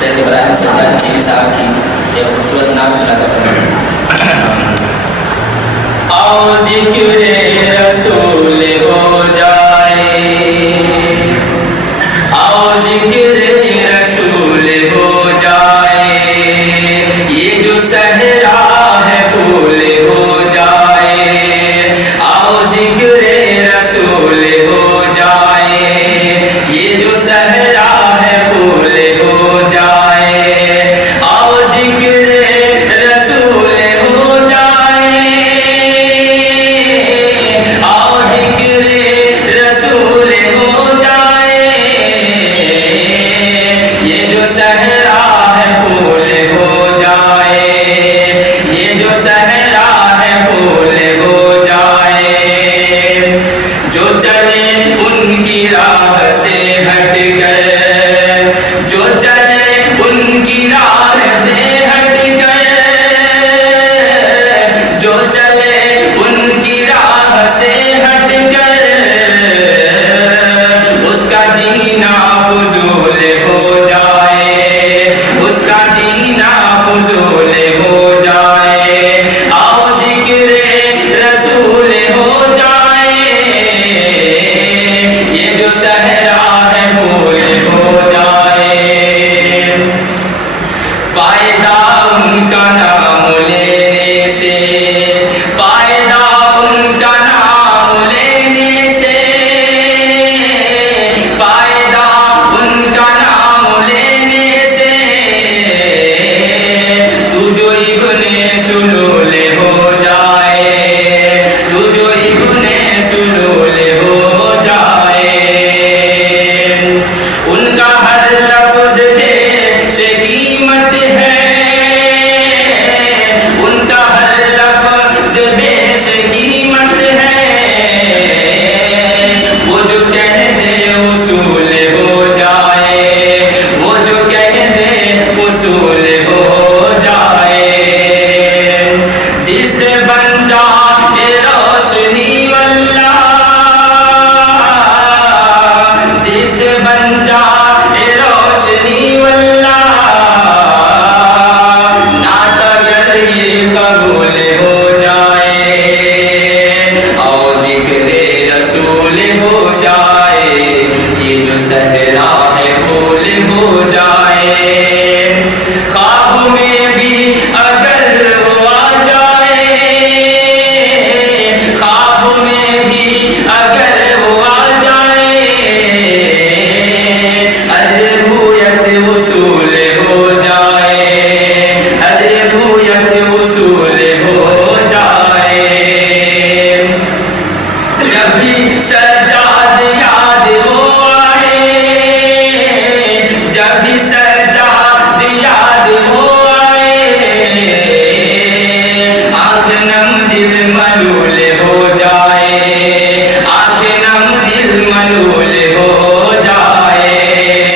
Sheikh Ibrahim Sajjad TV साहब की एक खूबसूरत नाम तिलावत करेंगे। आओ ज़िक्र रसूल हो जाए, आओ ज़िक्र रसूल हो जाए, ये जो सहरा है फूल हो जाए। आओ ज़िक्र रसूल हो जाए, ये जो सहरा है फूल हो जाए। आओ ज़िक्र रसूल हो जाए, आओ ज़िक्र रसूल हो जाए, ये जो सहरा है फूल हो जाए, ये जो सहरा है फूल हो जाए। जो चले उनकी राह से हट कर, जो चले उनकी राह से हट कर, जो चले उनकी राह से हट कर, उसका जीना